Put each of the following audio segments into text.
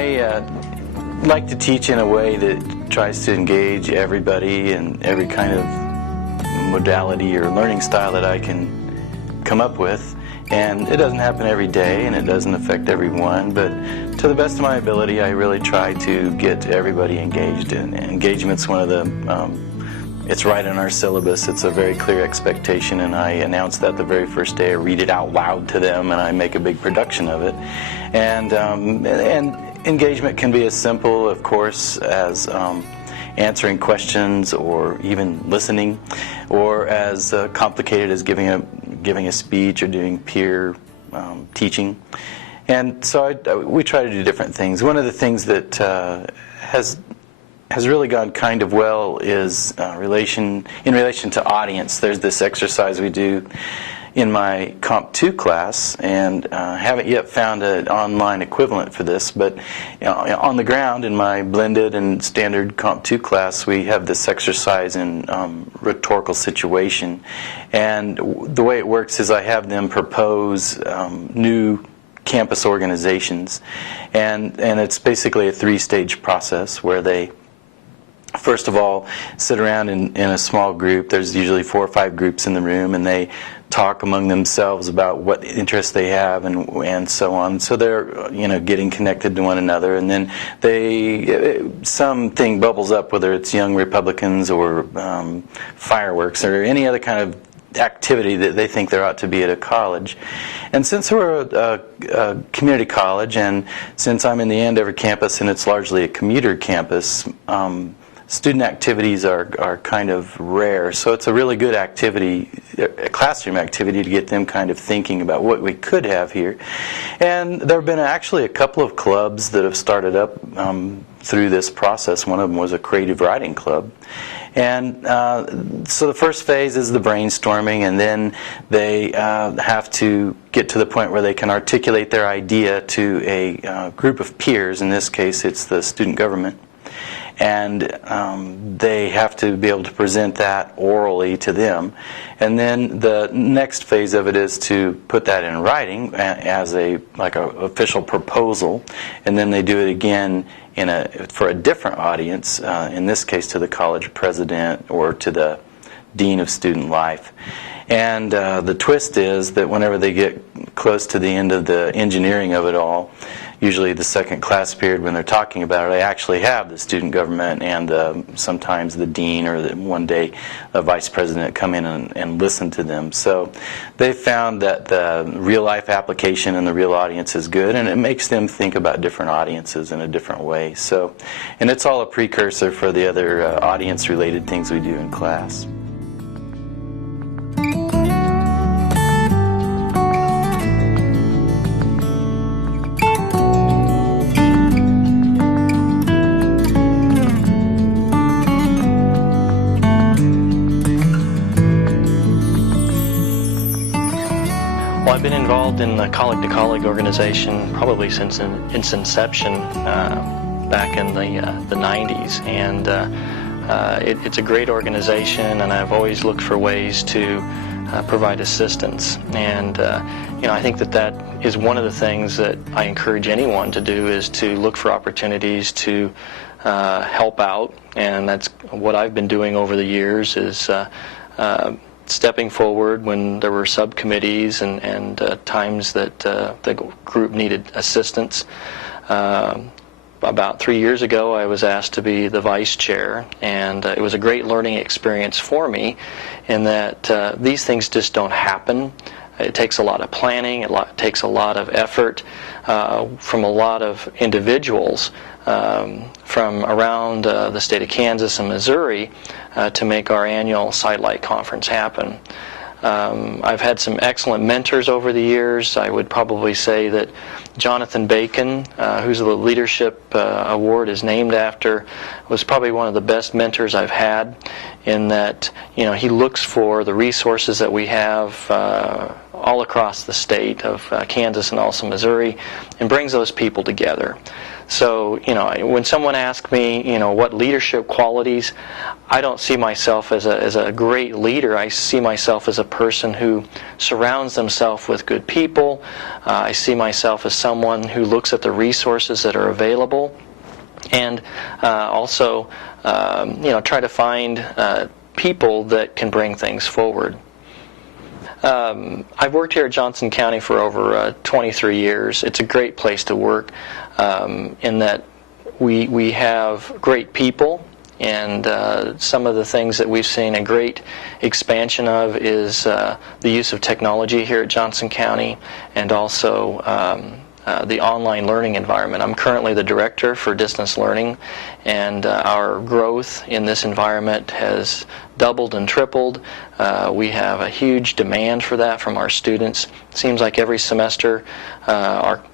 I like to teach in a way that tries to engage everybody in every kind of modality or learning style that I can come up with. And it doesn't happen every day, and it doesn't affect everyone, but to the best of my ability, I really try to get everybody engaged. And engagement's one of the, it's right in our syllabus. It's a very clear expectation, and I announce that the very first day. I read it out loud to them, and I make a big production of it. And engagement can be as simple, of course, as answering questions or even listening, or as complicated as giving a speech or doing peer teaching. And so we try to do different things. One of the things that has really gone kind of well is in relation to audience. There's this exercise we do in my Comp 2 class, and haven't yet found an online equivalent for this, but on the ground in my blended and standard Comp 2 class, we have this exercise in rhetorical situation. And the way it works is I have them propose new campus organizations, and it's basically a three-stage process where they first of all sit around in a small group. There's usually 4 or 5 groups in the room, and they talk among themselves about what interests they have and so on. So they're getting connected to one another, and then something bubbles up, whether it's young Republicans or fireworks or any other kind of activity that they think there ought to be at a college. And since we're a community college, and since I'm in the Andover campus and it's largely a commuter campus, student activities are kind of rare, so it's a really good activity, a classroom activity, to get them kind of thinking about what we could have here. And there have been actually a couple of clubs that have started up through this process. One of them was a creative writing club. And so the first phase is the brainstorming, and then they have to get to the point where they can articulate their idea to a group of peers. In this case, it's the student government. And they have to be able to present that orally to them. And then the next phase of it is to put that in writing as a official proposal. And then they do it again for a different audience, in this case to the college president or to the dean of student life. And the twist is that whenever they get close to the end of the engineering of it all, usually the second class period when they're talking about it, they actually have the student government and sometimes the dean or one day a vice president come in and listen to them. So they've found that the real life application and the real audience is good, and it makes them think about different audiences in a different way. So, and it's all a precursor for the other audience related things we do in class. Well, I've been involved in the Colleague to Colleague organization probably since its inception back in the 90s, and it's a great organization, and I've always looked for ways to provide assistance. And I think that is one of the things that I encourage anyone to do, is to look for opportunities to help out, and that's what I've been doing over the years, is stepping forward when there were subcommittees and times that the group needed assistance. About 3 years ago, I was asked to be the vice chair, and it was a great learning experience for me, in that these things just don't happen. It takes a lot of planning, it takes a lot of effort from a lot of individuals from around the state of Kansas and Missouri to make our annual Sidlit conference happen. I've had some excellent mentors over the years. I would probably say that Jonathan Bacon, whose the Leadership Award is named after, was probably one of the best mentors I've had, in that he looks for the resources that we have all across the state of Kansas and also Missouri, and brings those people together. So, when someone asks me, what leadership qualities, I don't see myself as a great leader. I see myself as a person who surrounds themselves with good people. I see myself as someone who looks at the resources that are available, and also, try to find people that can bring things forward. I've worked here at Johnson County for over 23 years. It's a great place to work in that we have great people, and some of the things that we've seen a great expansion of is the use of technology here at Johnson County, and also the online learning environment. I'm currently the director for distance learning, and our growth in this environment has doubled and tripled. We have a huge demand for that from our students. It seems like every semester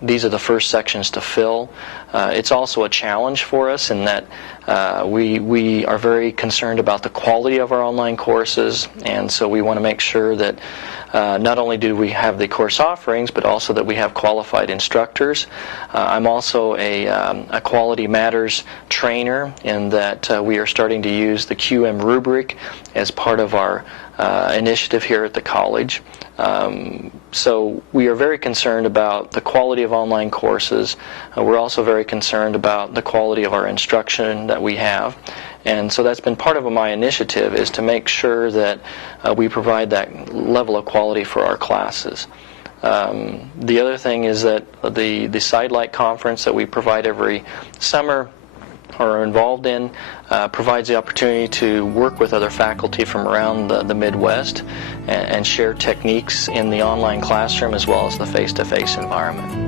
these are the first sections to fill. It's also a challenge for us in that we are very concerned about the quality of our online courses, and so we want to make sure that not only do we have the course offerings, but also that we have qualified instructors. I'm also a Quality Matters trainer in that we are starting to use the QM rubric as part of our initiative here at the college. So we are very concerned about the quality of online courses. We're also very concerned about the quality of our instruction that we have. And so that's been part of my initiative, is to make sure that we provide that level of quality for our classes. The other thing is that the Sidlit conference that we provide every summer or are involved in provides the opportunity to work with other faculty from around the Midwest and share techniques in the online classroom as well as the face-to-face environment.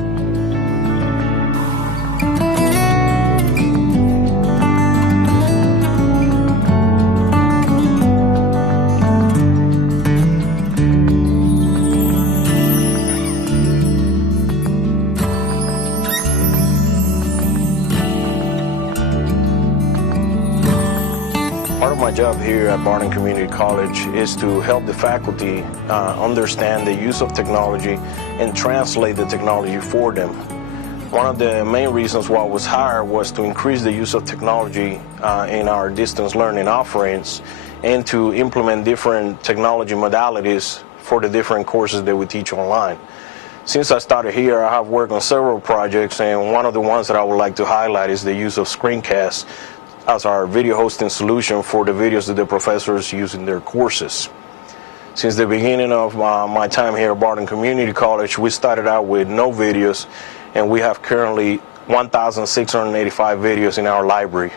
Part of my job here at Barton Community College is to help the faculty understand the use of technology and translate the technology for them. One of the main reasons why I was hired was to increase the use of technology in our distance learning offerings and to implement different technology modalities for the different courses that we teach online. Since I started here, I have worked on several projects, and one of the ones that I would like to highlight is the use of screencasts as our video hosting solution for the videos that the professors use in their courses. Since the beginning of my time here at Barton Community College, we started out with no videos, and we have currently 1,685 videos in our library.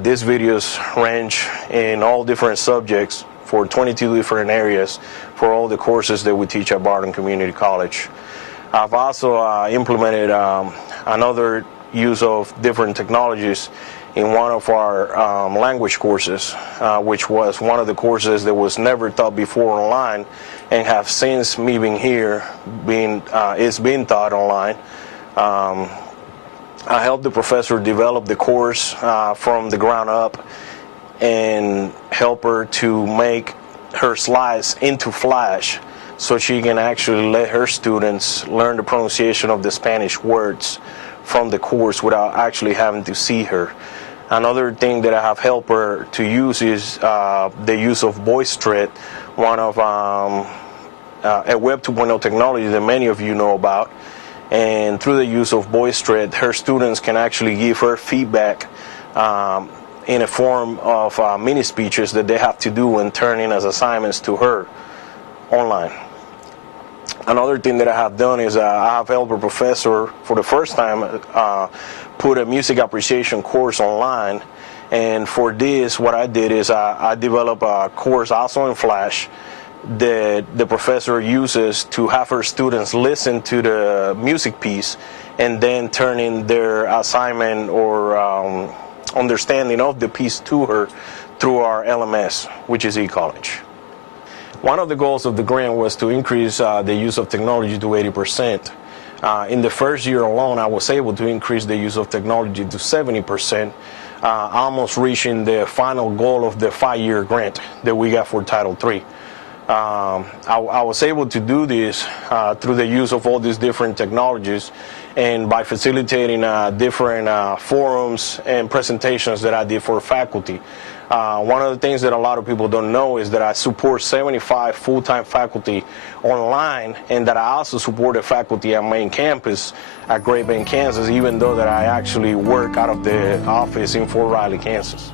These videos range in all different subjects for 22 different areas for all the courses that we teach at Barton Community College. I've also implemented another use of different technologies in one of our language courses, which was one of the courses that was never taught before online, and have since me being here, it's been taught online. I helped the professor develop the course from the ground up and help her to make her slides into Flash so she can actually let her students learn the pronunciation of the Spanish words from the course without actually having to see her. Another thing that I have helped her to use is the use of VoiceThread, one of a Web 2.0 technology that many of you know about. And through the use of VoiceThread, her students can actually give her feedback in a form of mini speeches that they have to do and turn in as assignments to her online. Another thing that I have done is I have helped a professor for the first time put a music appreciation course online, and for this what I did is I developed a course also in Flash that the professor uses to have her students listen to the music piece and then turn in their assignment or understanding of the piece to her through our LMS, which is eCollege. One of the goals of the grant was to increase the use of technology to 80%. In the first year alone, I was able to increase the use of technology to 70%, almost reaching the final goal of the 5-year grant that we got for Title III. I was able to do this through the use of all these different technologies and by facilitating different forums and presentations that I did for faculty. One of the things that a lot of people don't know is that I support 75 full-time faculty online, and that I also support the faculty at main campus at Great Bend, Kansas, even though that I actually work out of the office in Fort Riley, Kansas.